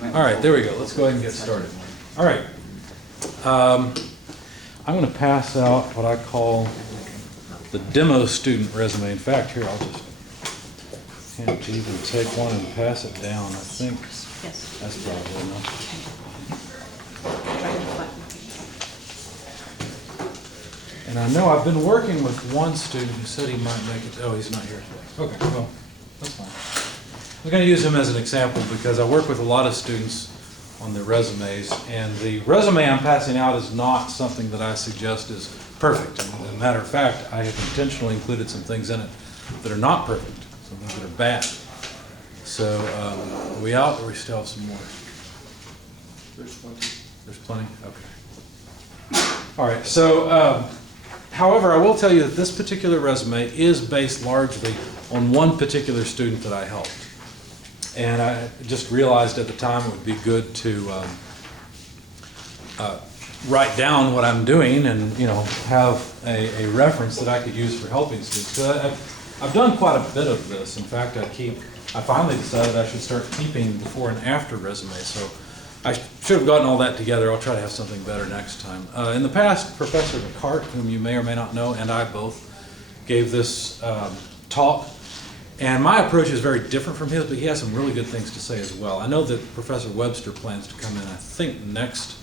All right, there we go. Let's go ahead and get started. All right. I'm going to pass out what I call the demo student resume. In fact, here, I'll just can't even take one and pass it down. I think that's probably enough. And I know I've been working with one student who said he might make it. Oh, he's not here today. Okay, well, that's fine. I'm going to use him as an example because I work with a lot of students on their resumes, and the resume I'm passing out is not something that I suggest is perfect. As a matter of fact, I have intentionally included some things in it that are not perfect, some things that are bad. So, are we out, or we still have some more? There's plenty. There's plenty? Okay. All right, so, however, I will tell you that this particular resume is based largely on one particular student that I helped. And I just realized at the time it would be good to write down what I'm doing and, you know, have a reference that I could use for helping students. So I've done quite a bit of this. In fact, I finally decided I should start keeping before and after resumes. So I should have gotten all that together. I'll try to have something better next time. In the past, Professor McCart, whom you may or may not know, and I both gave this talk. And my approach is very different from his, but he has some really good things to say as well. I know that Professor Webster plans to come in, I think, next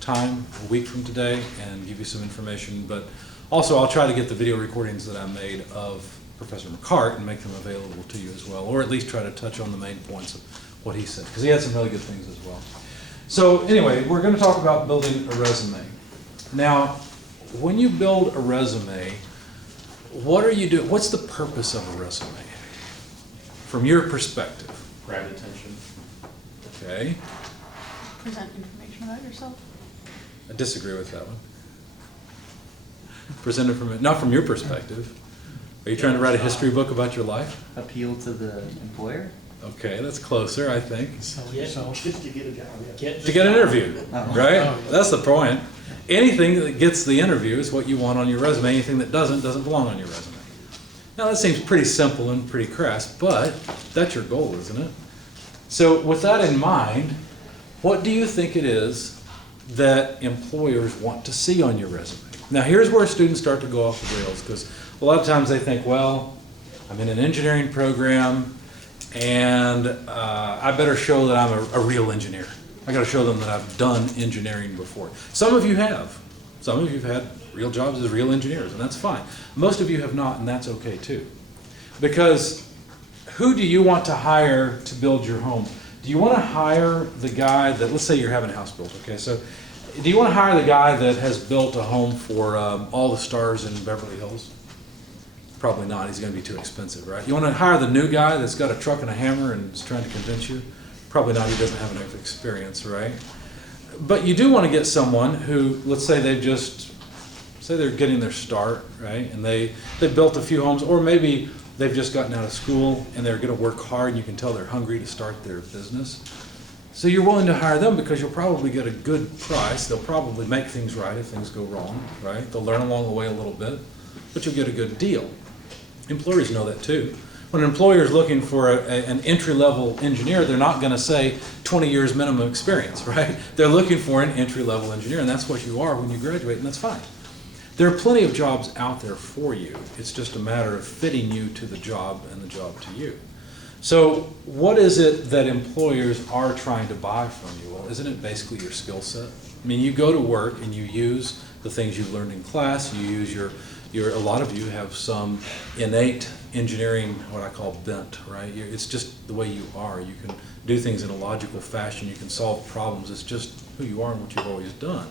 time, a week from today, and give you some information. But also, I'll try to get the video recordings that I made of Professor McCart and make them available to you as well, or at least try to touch on the main points of what he said, because he had some really good things as well. So anyway, we're going to talk about building a resume. Now, when you build a resume, what are you doing? What's the purpose of a resume? From your perspective. Grab attention. Okay. Present information about yourself. I disagree with that one. Present information, not from your perspective. Are you trying to write a history book about your life? Appeal to the employer? Okay, that's closer, I think. Just to get a job, yeah. To get an interview, Oh. right? That's the point. Anything that gets the interview is what you want on your resume. Anything that doesn't belong on your resume. Now that seems pretty simple and pretty crass, but that's your goal, isn't it? So with that in mind, what do you think it is that employers want to see on your resume? Now here's where students start to go off the rails, because a lot of times they think, well, I'm in an engineering program and I better show that I'm a real engineer. I got to show them that I've done engineering before. Some of you have. Some of you have had real jobs as real engineers, and that's fine. Most of you have not, and that's okay too. Because who do you want to hire to build your home? Do you want to hire the guy that, let's say you're having house built, okay? So do you want to hire the guy that has built a home for all the stars in Beverly Hills? Probably not. He's going to be too expensive, right? You want to hire the new guy that's got a truck and a hammer and is trying to convince you? Probably not. He doesn't have enough experience, right? But you do want to get someone who, let's say they're getting their start, right? And they built a few homes, or maybe they've just gotten out of school and they're going to work hard and you can tell they're hungry to start their business. So you're willing to hire them because you'll probably get a good price. They'll probably make things right if things go wrong, right? They'll learn along the way a little bit, but you'll get a good deal. Employers know that too. When an employer is looking for an entry-level engineer, they're not going to say 20 years minimum experience, right? They're looking for an entry-level engineer, and that's what you are when you graduate, and that's fine. There are plenty of jobs out there for you. It's just a matter of fitting you to the job and the job to you. So what is it that employers are trying to buy from you? Well, isn't it basically your skill set? I mean, you go to work and you use the things you've learned in class. You use a lot of you have some innate engineering, what I call bent, right? It's just the way you are. You can do things in a logical fashion. You can solve problems. It's just who you are and what you've always done.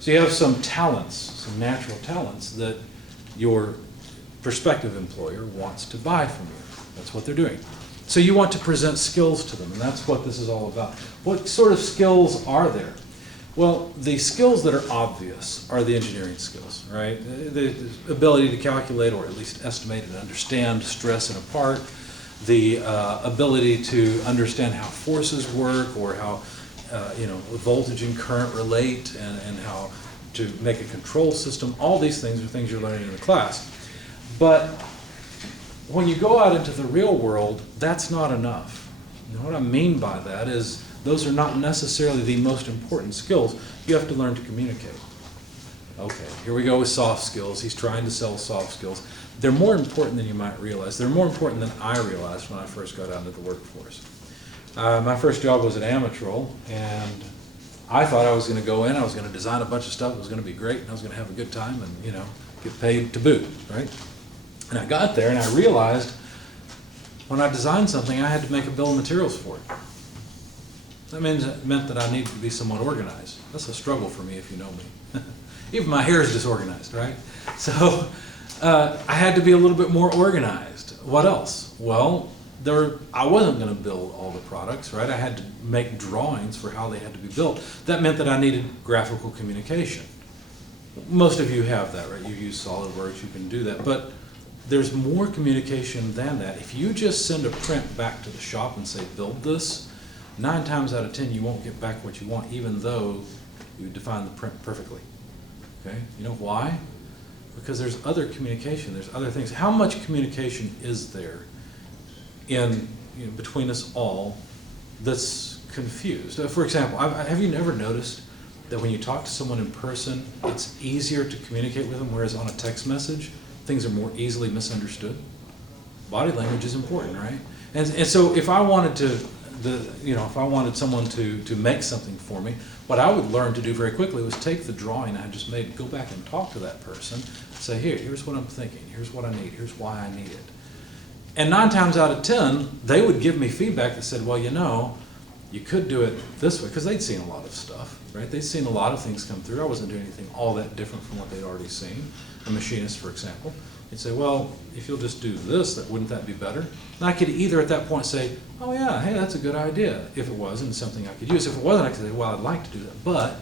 So you have some talents, some natural talents that your prospective employer wants to buy from you. That's what they're doing. So you want to present skills to them, and that's what this is all about. What sort of skills are there? Well, the skills that are obvious are the engineering skills, right? The ability to calculate or at least estimate and understand stress in a part, the ability to understand how forces work or how voltage and current relate and how to make a control system. All these things are things you're learning in the class. But when you go out into the real world, that's not enough. And what I mean by that is those are not necessarily the most important skills. You have to learn to communicate. Okay, here we go with soft skills. He's trying to sell soft skills. They're more important than you might realize. They're more important than I realized when I first got out into the workforce. My first job was at Amatrol, and I thought I was going to go in, I was going to design a bunch of stuff, it was going to be great, and I was going to have a good time and, you know, get paid to boot, right? And I got there and I realized when I designed something, I had to make a bill of materials for it. That meant that I needed to be somewhat organized. That's a struggle for me if you know me. Even my hair is disorganized, right? So I had to be a little bit more organized. What else? Well, I wasn't going to build all the products, right? I had to make drawings for how they had to be built. That meant that I needed graphical communication. Most of you have that, right? You use SolidWorks, you can do that. But there's more communication than that. If you just send a print back to the shop and say, build this, 9 times out of 10 you won't get back what you want, even though you define the print perfectly. Okay? You know why? Because there's other communication, there's other things. How much communication is there in, you know, between us all that's confused? For example, have you never noticed that when you talk to someone in person, it's easier to communicate with them, whereas on a text message, things are more easily misunderstood? Body language is important, right? And so if I wanted if I wanted someone to make something for me, what I would learn to do very quickly was take the drawing I just made, go back and talk to that person, say, here's what I'm thinking, here's what I need, here's why I need it. And 9 times out of 10, they would give me feedback that said, well, you know, you could do it this way, because they'd seen a lot of stuff, right? They'd seen a lot of things come through. I wasn't doing anything all that different from what they'd already seen. A machinist, for example, he'd say, well, if you'll just do this, wouldn't that be better? And I could either at that point say, oh yeah, hey, that's a good idea, if it was, and something I could use. If it wasn't, I could say, well, I'd like to do that, but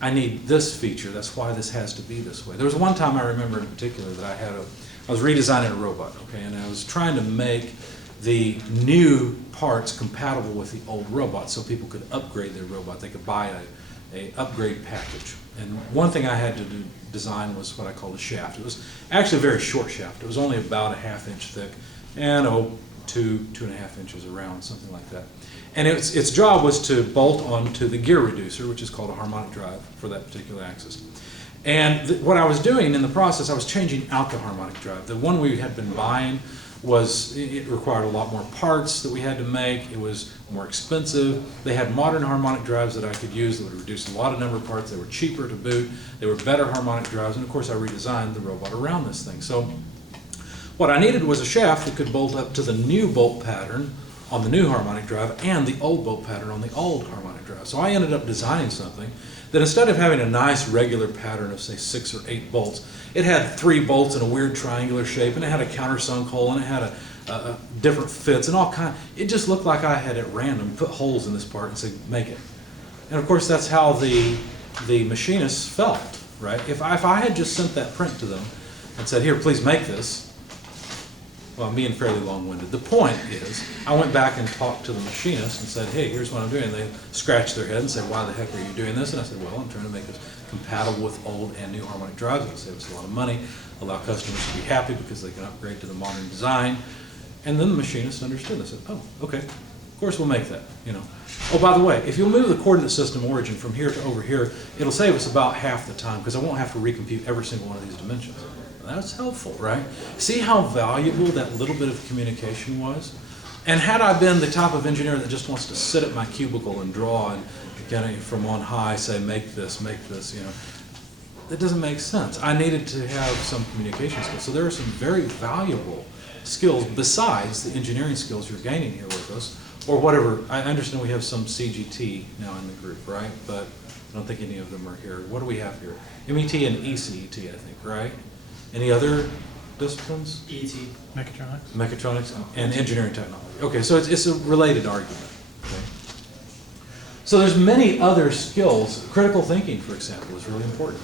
I need this feature. That's why this has to be this way. There was one time I remember in particular that I was redesigning a robot, okay, and I was trying to make the new parts compatible with the old robot so people could upgrade their robot. They could buy a upgrade package. And one thing I had to design was what I called a shaft. It was actually a very short shaft. It was only about a 1/2 inch thick and 2.5 inches around, something like that. And its job was to bolt onto the gear reducer, which is called a harmonic drive for that particular axis. And what I was doing in the process, I was changing out the harmonic drive. The one we had been buying it required a lot more parts that we had to make. It was more expensive. They had modern harmonic drives that I could use that would reduce a lot of number of parts. They were cheaper to boot. They were better harmonic drives. And of course I redesigned the robot around this thing. So what I needed was a shaft that could bolt up to the new bolt pattern on the new harmonic drive and the old bolt pattern on the old harmonic drive. So I ended up designing something that instead of having a nice regular pattern of say 6 or 8 bolts, it had 3 bolts in a weird triangular shape, and it had a countersunk hole, and it had a different fits and all kind. It just looked like I had at random put holes in this part and said make it. And of course that's how the machinists felt, right? If I had just sent that print to them and said, here, please make this, well, I'm being fairly long-winded. The point is, I went back and talked to the machinist and said, hey, here's what I'm doing. And they scratched their head and said, why the heck are you doing this? And I said, well, I'm trying to make this compatible with old and new harmonic drives. It'll save us a lot of money, allow customers to be happy because they can upgrade to the modern design. And then the machinist understood. They said, oh, okay, of course we'll make that, you know. Oh, by the way, if you'll move the coordinate system origin from here to over here, it'll save us about half the time because I won't have to recompute every single one of these dimensions. That's helpful, right? See how valuable that little bit of communication was? And had I been the type of engineer that just wants to sit at my cubicle and draw and kind of from on high say, make this, you know, that doesn't make sense. I needed to have some communication skills. So there are some very valuable skills besides the engineering skills you're gaining here with us, or whatever. I understand we have some CGT now in the group, right? But I don't think any of them are here. What do we have here? MET and ECET, I think, right? Any other disciplines? ET. Mechatronics. Mechatronics and engineering technology. Okay, so it's a related argument. Okay. So there's many other skills. Critical thinking, for example, is really important.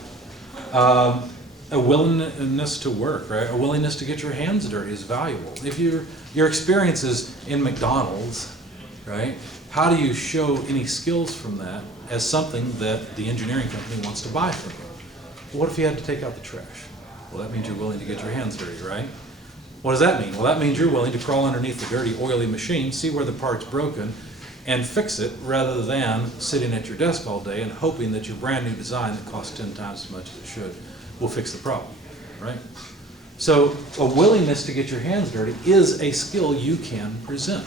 A willingness to work, right? A willingness to get your hands dirty is valuable. If your experience is in McDonald's, right? How do you show any skills from that as something that the engineering company wants to buy from you? What if you had to take out the trash? Well, that means you're willing to get your hands dirty, right? What does that mean? Well, that means you're willing to crawl underneath the dirty, oily machine, see where the part's broken, and fix it rather than sitting at your desk all day and hoping that your brand new design that costs 10 times as much as it should will fix the problem, right? So a willingness to get your hands dirty is a skill you can present.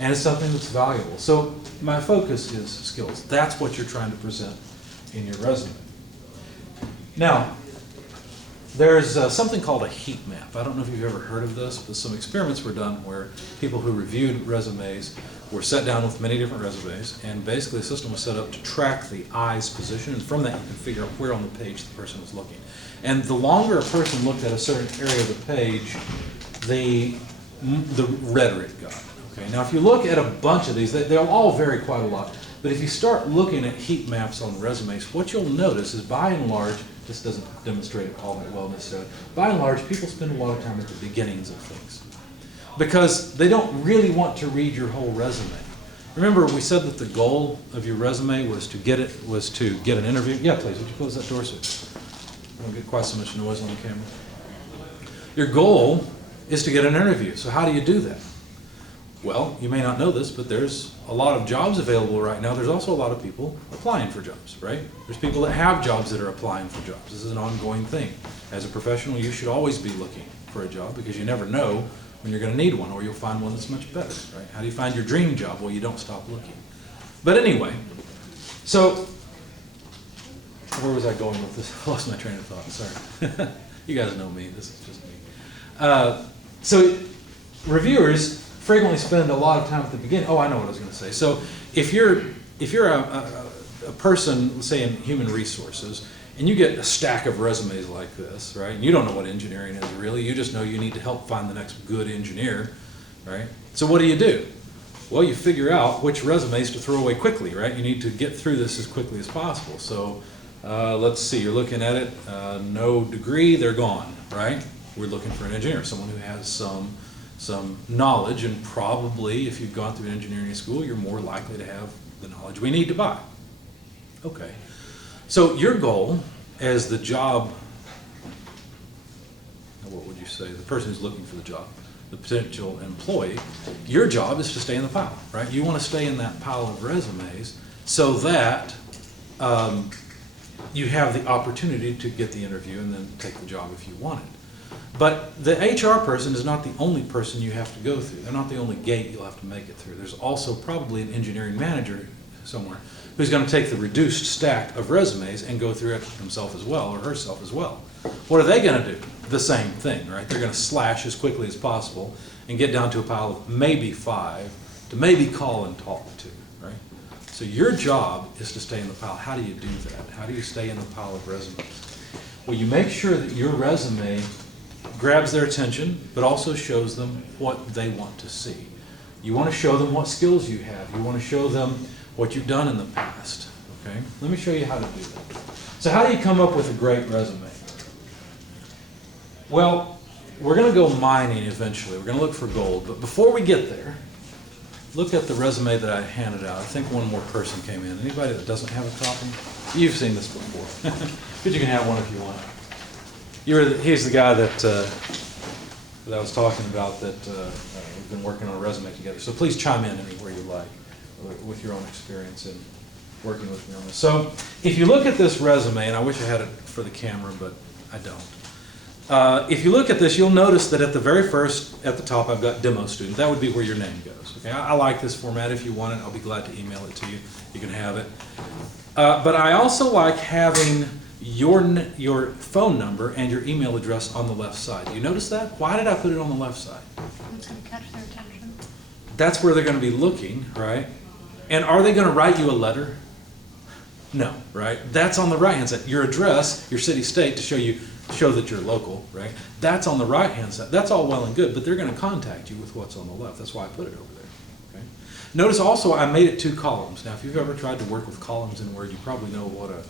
And it's something that's valuable. So my focus is skills. That's what you're trying to present in your resume. Now, there's something called a heat map. I don't know if you've ever heard of this, but some experiments were done where people who reviewed resumes were set down with many different resumes, and basically the system was set up to track the eye's position, and from that you can figure out where on the page the person was looking. And the longer a person looked at a certain area of the page, the redder it got. Okay, now if you look at a bunch of these, they'll all vary quite a lot, but if you start looking at heat maps on resumes, what you'll notice is by and large, this doesn't demonstrate it all that well necessarily, by and large people spend a lot of time at the beginnings of things because they don't really want to read your whole resume. Remember we said that the goal of your resume was to get an interview? Yeah, please, would you close that door so I don't get quite so much noise on the camera. Your goal is to get an interview. So how do you do that? Well, you may not know this, but there's a lot of jobs available right now. There's also a lot of people applying for jobs, right? There's people that have jobs that are applying for jobs. This is an ongoing thing. As a professional, you should always be looking for a job because you never know when you're going to need one, or you'll find one that's much better, right? How do you find your dream job? Well, you don't stop looking. But anyway, so where was I going with this? I lost my train of thought, sorry. You guys know me, this is just me. So reviewers frequently spend a lot of time at the beginning. Oh, I know what I was going to say. So if you're a person, let's say in human resources, and you get a stack of resumes like this, right? And you don't know what engineering is really. You just know you need to help find the next good engineer, right? So what do? Well, you figure out which resumes to throw away quickly, right? You need to get through this as quickly as possible. So let's see, you're looking at it, no degree, they're gone, right? We're looking for an engineer, someone who has some knowledge, and probably if you've gone through engineering school, you're more likely to have the knowledge we need to buy. Okay, so your goal as the job, what would you say, the person who's looking for the job, the potential employee, your job is to stay in the pile, right? You want to stay in that pile of resumes so that you have the opportunity to get the interview and then take the job if you want it. But the HR person is not the only person you have to go through. They're not the only gate you'll have to make it through. There's also probably an engineering manager somewhere who's going to take the reduced stack of resumes and go through it himself as well, or herself as well. What are they going to do? The same thing, right? They're going to slash as quickly as possible and get down to a pile of maybe 5 to maybe call and talk to, right? So your job is to stay in the pile. How do you do that? How do you stay in the pile of resumes? Well, you make sure that your resume grabs their attention, but also shows them what they want to see. You want to show them what skills you have. You want to show them what you've done in the past. Okay? Let me show you how to do that. So how do you come up with a great resume? Well, we're going to go mining eventually. We're going to look for gold. But before we get there, look at the resume that I handed out. I think one more person came in. Anybody that doesn't have a copy? You've seen this before. But you can have one if you want. He's the guy that I was talking about that we've been working on a resume together. So please chime in anywhere you like with your own experience in working with me on this. So if you look at this resume, and I wish I had it for the camera, but I don't. If you look at this, you'll notice that at the very first, at the top, I've got demo student. That would be where your name goes. Okay, I like this format. If you want it, I'll be glad to email it to you. You can have it. But I also like having your phone number and your email address on the left side. Do you notice that? Why did I put it on the left side? It's going to catch their attention. That's where they're going to be looking, right? And are they going to write you a letter? No, right? That's on the right-hand side. Your address, your city, state, to show that you're local, right? That's on the right-hand side. That's all well and good, but they're going to contact you with what's on the left. That's why I put it over there. Okay? Notice also I made it 2 columns. Now, if you've ever tried to work with columns in Word, you probably know what a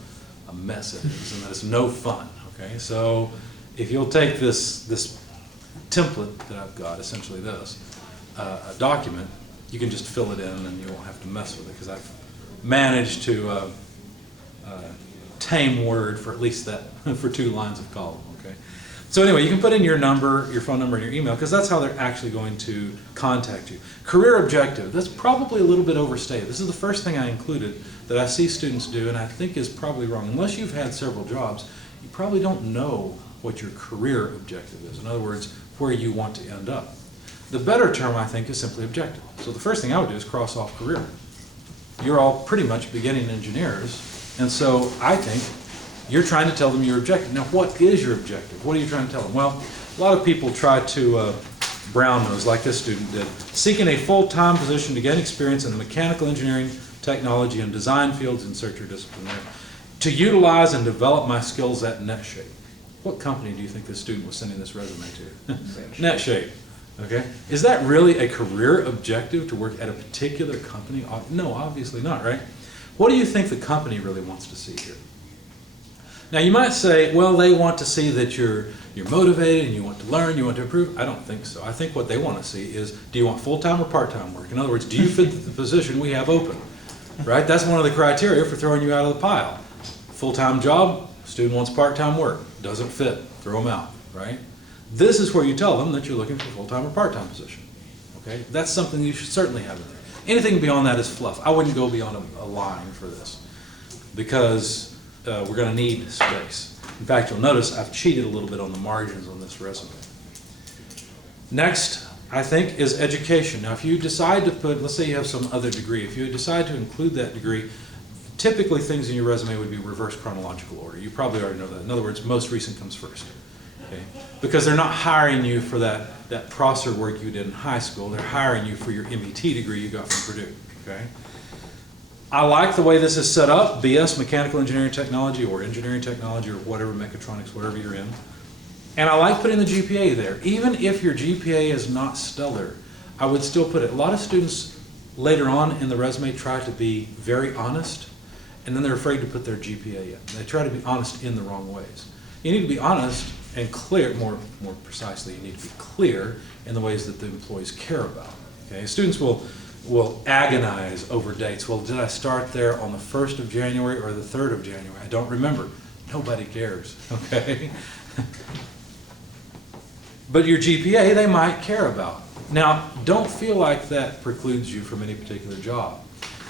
mess it is, and that it's no fun. Okay, so if you'll take this template that I've got, essentially this, a document, you can just fill it in and you won't have to mess with it because I've managed to tame Word for at least that, for 2 lines of column. Okay, So anyway, you can put in your number, your phone number, and your email, because that's how they're actually going to contact you. Career objective, that's probably a little bit overstated. This is the first thing I included that I see students do, and I think is probably wrong. Unless you've had several jobs, you probably don't know what your career objective is. In other words, where you want to end up. The better term, I think, is simply objective. So the first thing I would do is cross off career. You're all pretty much beginning engineers, and so I think you're trying to tell them your objective. Now, what is your objective? What are you trying to tell them? Well, a lot of people try to brown nose, like this student did, seeking a full-time position to gain experience in the mechanical engineering, technology, and design fields, insert your discipline there, to utilize and develop my skills at NetShape. What company do you think this student was sending this resume to? NetShape. Okay. Is that really a career objective, to work at a particular company? No, obviously not, right? What do you think the company really wants to see here? Now you might say, well, they want to see that you're motivated and you want to learn, you want to improve. I don't think so. I think what they want to see is, do you want full-time or part-time work? In other words, do you fit the position we have open? Right? That's one of the criteria for throwing you out of the pile. Full-time job, student wants part-time work. Doesn't fit, throw them out, right? This is where you tell them that you're looking for a full-time or part-time position. Okay? That's something you should certainly have in there. Anything beyond that is fluff. I wouldn't go beyond a line for this, because we're going to need space. In fact, you'll notice I've cheated a little bit on the margins on this resume. Next, I think, is education. Now, if you decide to put, let's say you have some other degree, if you decide to include that degree, typically things in your resume would be reverse chronological order. You probably already know that. In other words, most recent comes first. Okay? Because they're not hiring you for that Prosser work you did in high school. They're hiring you for your MET degree you got from Purdue. Okay? I like the way this is set up, BS, mechanical engineering technology, or engineering technology, or whatever, mechatronics, whatever you're in. And I like putting the GPA there. Even if your GPA is not stellar, I would still put it. A lot of students later on in the resume try to be very honest, and then they're afraid to put their GPA in. They try to be honest in the wrong ways. You need to be honest and clear, more precisely, you need to be clear in the ways that the employees care about. Okay? Students will agonize over dates. Well, did I start there on the 1st of January or the 3rd of January? I don't remember. Nobody cares, okay? But your GPA, they might care about. Now, don't feel like that precludes you from any particular job.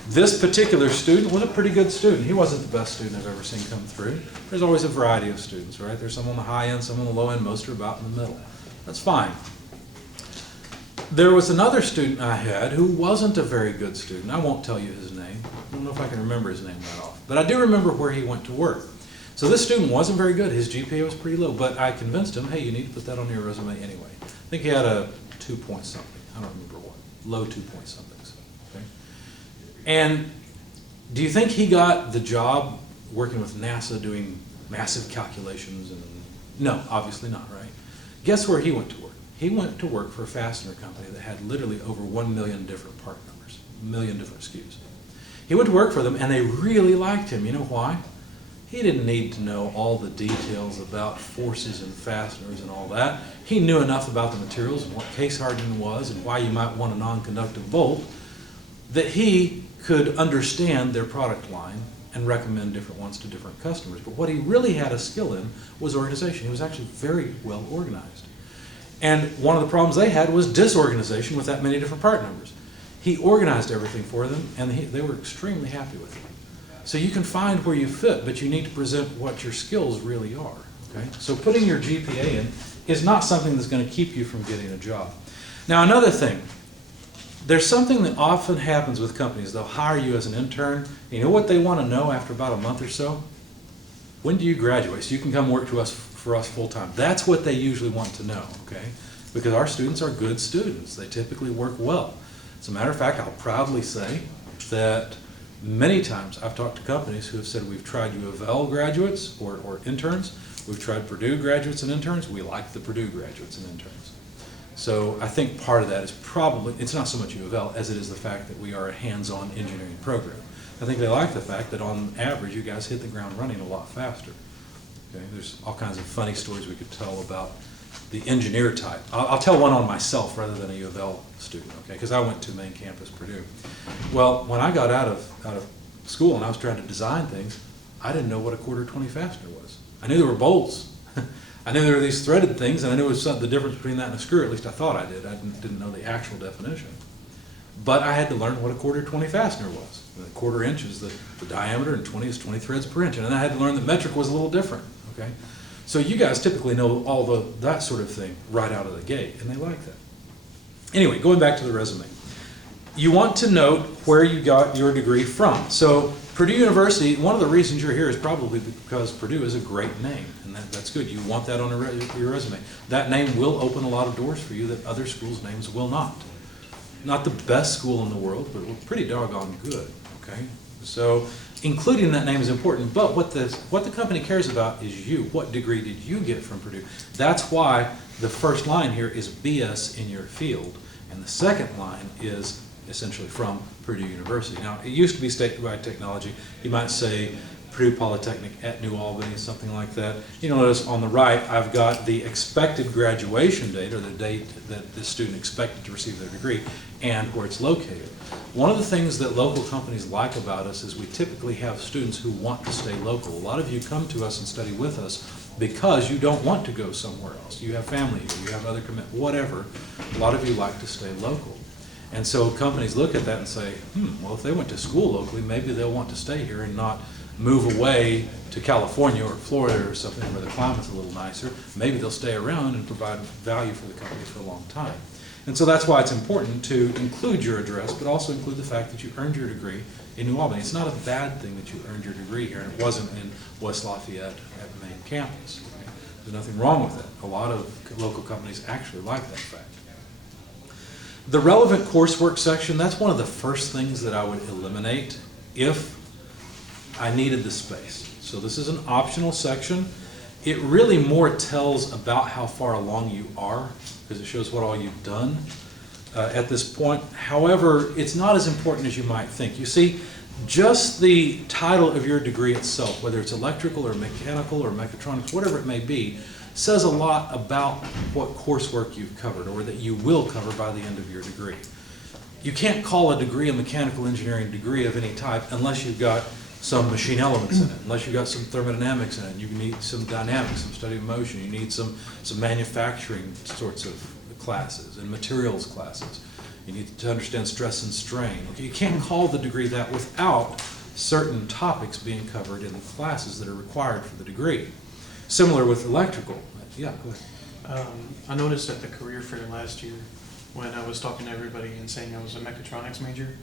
This particular student was a pretty good student. He wasn't the best student I've ever seen come through. There's always a variety of students, right? There's some on the high end, some on the low end, most are about in the middle. That's fine. There was another student I had who wasn't a very good student. I won't tell you his name. I don't know if I can remember his name that off. But I do remember where he went to work. So this student wasn't very good. His GPA was pretty low. But I convinced him, hey, you need to put that on your resume anyway. I think he had a 2 point something. I don't remember what. Low 2 point something. Okay? And do you think he got the job working with NASA doing massive calculations? No, obviously not, right? Guess where he went to work? He went to work for a fastener company that had literally over 1 million different part numbers, 1 million different SKUs. He went to work for them, and they really liked him. You know why? He didn't need to know all the details about forces and fasteners and all that. He knew enough about the materials and what case hardening was and why you might want a non-conductive bolt that he could understand their product line and recommend different ones to different customers. But what he really had a skill in was organization. He was actually very well organized. And one of the problems they had was disorganization with that many different part numbers. He organized everything for them, and they were extremely happy with him. So you can find where you fit, but you need to present what your skills really are. Okay? So putting your GPA in is not something that's going to keep you from getting a job. Now, another thing, there's something that often happens with companies. They'll hire you as an intern. You know what they want to know after about a month or so? When do you graduate? So you can come work for us full time. That's what they usually want to know, okay? Because our students are good students. They typically work well. As a matter of fact, I'll proudly say that many times I've talked to companies who have said, we've tried U of L graduates or interns, we've tried Purdue graduates and interns, we like the Purdue graduates and interns. So I think part of that is probably, it's not so much U of L as it is the fact that we are a hands-on engineering program. I think they like the fact that on average you guys hit the ground running a lot faster. Okay? There's all kinds of funny stories we could tell about the engineer type. I'll tell one on myself rather than a U of L student, okay? Because I went to main campus Purdue. Well, when I got out of school and I was trying to design things, I didn't know what a 1/4 20 fastener was. I knew there were bolts. I knew there were these threaded things, and I knew the difference between that and a screw. At least I thought I did. I didn't know the actual definition. But I had to learn what a 1/4-20 fastener was. A 1/4 inch is the diameter, and 20 is 20 threads per inch. And then I had to learn that metric was a little different. Okay, so you guys typically know all that sort of thing right out of the gate, and they like that. Anyway, going back to the resume, you want to note where you got your degree from. So Purdue University, one of the reasons you're here is probably because Purdue is a great name, and that's good. You want that on your resume. That name will open a lot of doors for you that other schools' names will not. Not the best school in the world, but we're pretty doggone good, okay? So including that name is important, but what the company cares about is you. What degree did you get from Purdue? That's why the first line here is BS in your field, and the second line is essentially from Purdue University. Now, it used to be statewide technology. You might say Purdue Polytechnic at New Albany, something like that. You notice on the right, I've got the expected graduation date, or the date that the student expected to receive their degree, and where it's located. One of the things that local companies like about us is we typically have students who want to stay local. A lot of you come to us and study with us because you don't want to go somewhere else. You have family here, you have other commitments, whatever. A lot of you like to stay local. And so companies look at that and say, well, if they went to school locally, maybe they'll want to stay here and not move away to California or Florida or something where the climate's a little nicer. Maybe they'll stay around and provide value for the company for a long time. And so that's why it's important to include your address, but also include the fact that you earned your degree in New Albany. It's not a bad thing that you earned your degree here, and it wasn't in West Lafayette at the main campus. Okay? There's nothing wrong with it. A lot of local companies actually like that fact. The relevant coursework section, that's one of the first things that I would eliminate if I needed the space. So this is an optional section. It really more tells about how far along you are, because it shows what all you've done at this point. However, it's not as important as you might think. You see, just the title of your degree itself, whether it's electrical or mechanical or mechatronics, whatever it may be, says a lot about what coursework you've covered or that you will cover by the end of your degree. You can't call a degree a mechanical engineering degree of any type unless you've got some machine elements in it, unless you've got some thermodynamics in it. You need some dynamics, some study of motion. You need some manufacturing sorts of classes and materials classes. You need to understand stress and strain. Okay, you can't call the degree that without certain topics being covered in the classes that are required for the degree. Similar with electrical. Yeah, go ahead. I noticed at the career fair last year, when I was talking to everybody and saying I was a mechatronics major,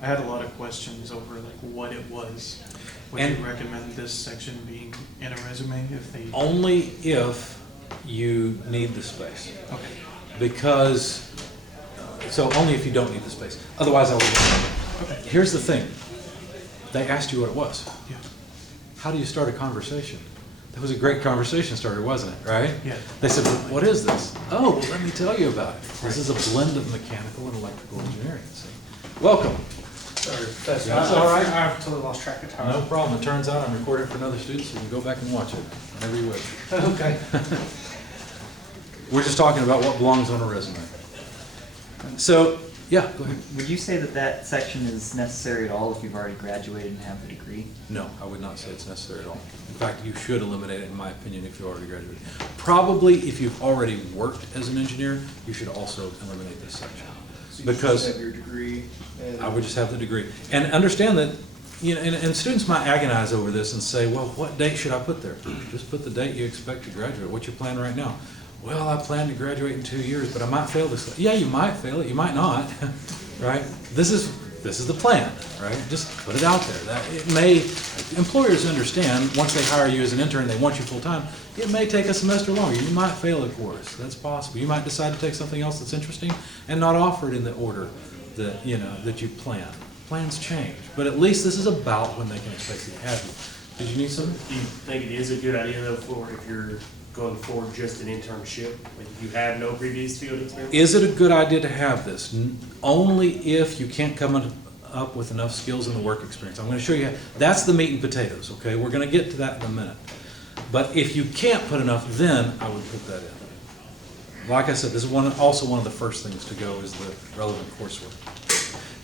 I had a lot of questions over like what it was. Would you recommend this section being in a resume if they... Only if you need the space. Okay. Because, so only if you don't need the space. Otherwise I would. Okay. Here's the thing. They asked you what it was. Yeah. How do you start a conversation? That was a great conversation starter, wasn't it, right? Yeah. They said, well, what is this? Oh, well, let me tell you about it. This is a blend of mechanical and electrical engineering. See? Welcome. Sorry, That's all right. I've totally lost track of time. No problem. It turns out I'm recording for another student, so you can go back and watch it whenever you wish. Okay. We're just talking about what belongs on a resume. So, yeah, go ahead. Would you say that that section is necessary at all if you've already graduated and have the degree? No, I would not say it's necessary at all. In fact, you should eliminate it, in my opinion, if you already graduated. Probably, if you've already worked as an engineer, you should also eliminate this section. So Because have your degree. And I would just have the degree. And understand that, you know, and students might agonize over this and say, well, what date should I put there? Just put the date you expect to graduate. What's your plan right now? Well, I plan to graduate in 2 years, but I might fail this. Yeah, you might fail it. You might not, right? This is the plan, right? Just put it out there. That it may, employers understand once they hire you as an intern, they want you full time. It may take a semester longer. You might fail a course. That's possible. You might decide to take something else that's interesting and not offer it in the order that that you plan. Plans change, but at least this is about when they can expect to have you. Did you need some? Do you think it is a good idea though for if you're going for just an internship, like if you have no previous field experience? Is it a good idea to have this? Only if you can't come up with enough skills in the work experience. I'm going to show you. That's the meat and potatoes, okay? We're going to get to that in a minute. But if you can't put enough, then I would put that in. Like I said, this is also one of the first things to go is the relevant coursework.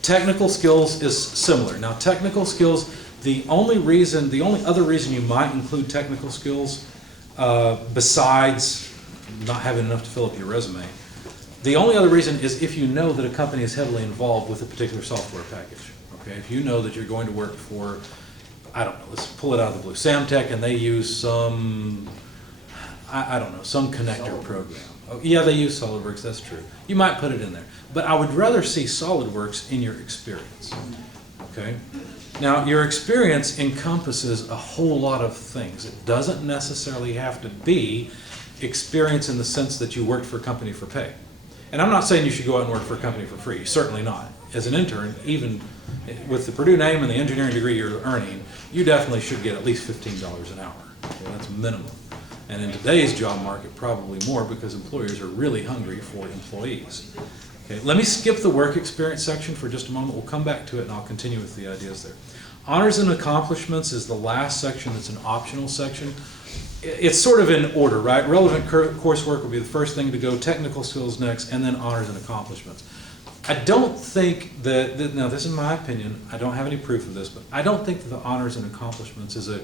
Technical skills is similar. Now, technical skills, the only other reason you might include technical skills besides not having enough to fill up your resume. The only other reason is if you know that a company is heavily involved with a particular software package. Okay, if you know that you're going to work for, I don't know, let's pull it out of the blue, Samtec, and they use some, I don't know, some connector program. Oh, yeah, they use SolidWorks, that's true. You might put it in there. But I would rather see SolidWorks in your experience. Okay? Now, your experience encompasses a whole lot of things. It doesn't necessarily have to be experience in the sense that you worked for a company for pay. And I'm not saying you should go out and work for a company for free, certainly not. As an intern, even with the Purdue name and the engineering degree you're earning, you definitely should get at least $15 an hour. Okay, that's minimum. And in today's job market, probably more because employers are really hungry for employees. Okay, let me skip the work experience section for just a moment. We'll come back to it and I'll continue with the ideas there. Honors and accomplishments is the last section that's an optional section. It's sort of in order, right? Relevant coursework will be the first thing to go, technical skills next, and then honors and accomplishments. I don't think that, now this is my opinion, I don't have any proof of this, but I don't think that the honors and accomplishments is a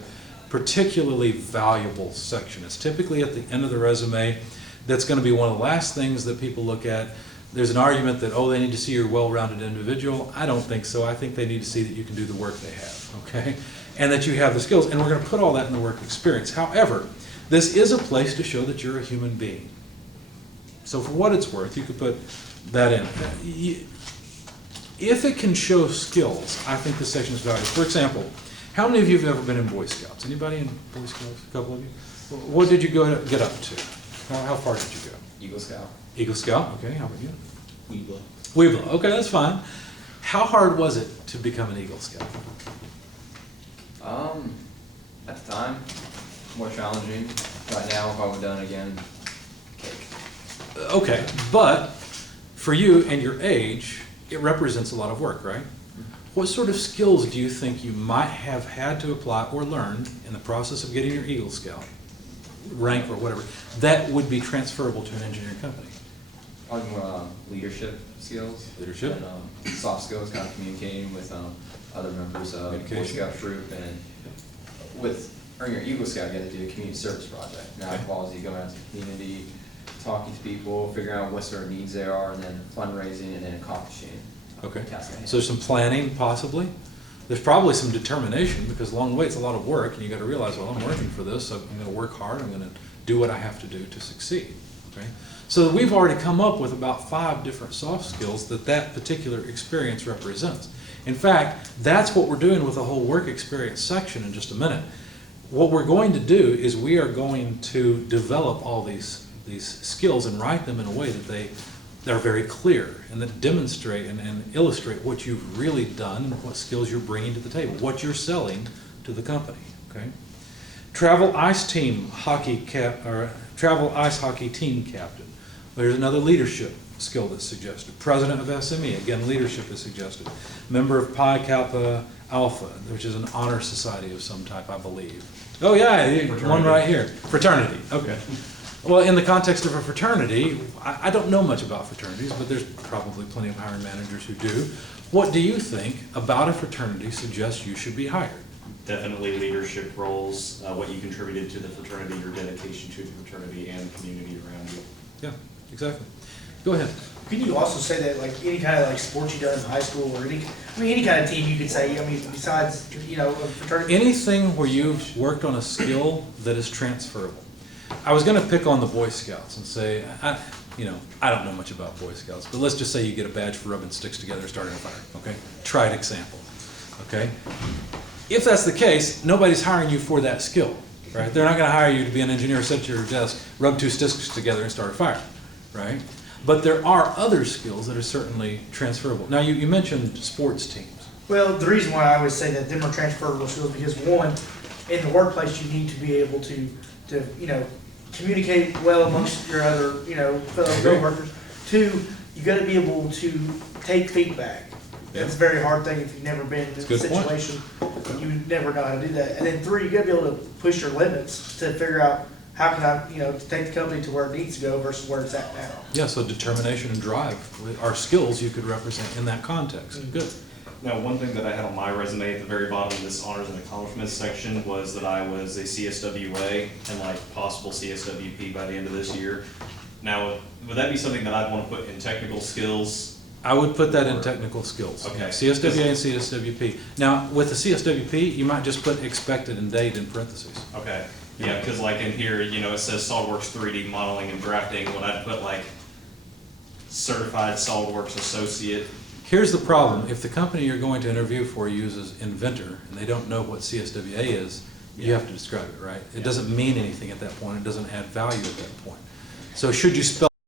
particularly valuable section. It's typically at the end of the resume. That's going to be one of the last things that people look at. There's an argument that, oh, they need to see you're a well-rounded individual. I don't think so. I think they need to see that you can do the work they have, okay? And that you have the skills, and we're going to put all that in the work experience. However, this is a place to show that you're a human being. So for what it's worth, you could put that in. If it can show skills, I think this section is valuable. For example, how many of you have ever been in Boy Scouts? Anybody in Boy Scouts? A couple of you? What did you get up to? How far did you go? Eagle Scout. Eagle Scout, okay, how about you? Weeblo. Weeblo, okay, that's fine. How hard was it to become an Eagle Scout? At the time, more challenging. Right now, if I would have done it again, cake. Okay, but for you and your age, it represents a lot of work, right? What sort of skills do you think you might have had to apply or learned in the process of getting your Eagle Scout rank or whatever that would be transferable to an engineering company? Probably more leadership skills. Leadership? And soft skills, kind of communicating with other members of the Boy Communication. Scout troop. And with earning your Eagle Scout, you have to do a community service project. Now it involves you going out to the community, talking to people, figuring out what sort of needs there are, and then fundraising and then accomplishing. Okay, task at hand. so some planning possibly? There's probably some determination because along the way it's a lot of work and you got to realize, well, I'm working for this, so I'm going to work hard, I'm going to do what I have to do to succeed. Okay? So we've already come up with about 5 different soft skills that particular experience represents. In fact, that's what we're doing with the whole work experience section in just a minute. What we're going to do is we are going to develop all these skills and write them in a way that they're very clear and that demonstrate and illustrate what you've really done and what skills you're bringing to the table, what you're selling to the company. Okay? Travel ice hockey team captain. There's another leadership skill that's suggested. President of SME, again, leadership is suggested. Member of Pi Kappa Alpha, which is an honor society of some type, I believe. Oh yeah, one right here. Fraternity, okay. Well, in the context of a fraternity, I don't know much about fraternities, but there's probably plenty of hiring managers who do. What do you think about a fraternity suggests you should be hired? Definitely leadership roles, what you contributed to the fraternity, your dedication to the fraternity and the community around you. Yeah, exactly. Go ahead. Can you also say that like any kind of like sport you done in high school or any kind of team you could say, besides, a fraternity? Anything where you've worked on a skill that is transferable. I was going to pick on the Boy Scouts and say, I don't know much about Boy Scouts, but let's just say you get a badge for rubbing sticks together and starting a fire, okay? Tried example, okay? If that's the case, nobody's hiring you for that skill, right? They're not going to hire you to be an engineer, sit at your desk, rub 2 sticks together and start a fire, right? But there are other skills that are certainly transferable. Now, you mentioned sports teams. Well, the reason why I always say that them are transferable skills because one, in the workplace you need to be able to communicate well amongst your other fellow coworkers. 2, you got to be able to take feedback. That's a very hard thing if you've never been in a situation. You would never know how to do that. And then 3, you got to be able to push your limits to figure out how can I, to take the company to where it needs to go versus where it's at now. Yeah, so determination and drive are skills you could represent in that context. Good. Now, one thing that I had on my resume at the very bottom of this honors and accomplishments section was that I was a CSWA and like possible CSWP by the end of this year. Now, would that be something that I'd want to put in technical skills? I would put that in technical skills. Okay. CSWA and CSWP. Now, with the CSWP, you might just put expected and date in parentheses. Okay, yeah, because like in here, you know, it says SolidWorks 3D modeling and drafting, when I'd put like certified SolidWorks associate. Here's the problem. If the company you're going to interview for uses Inventor and they don't know what CSWA is, you have to describe it, right? It doesn't mean anything at that point. It doesn't add value at that point. So should you spell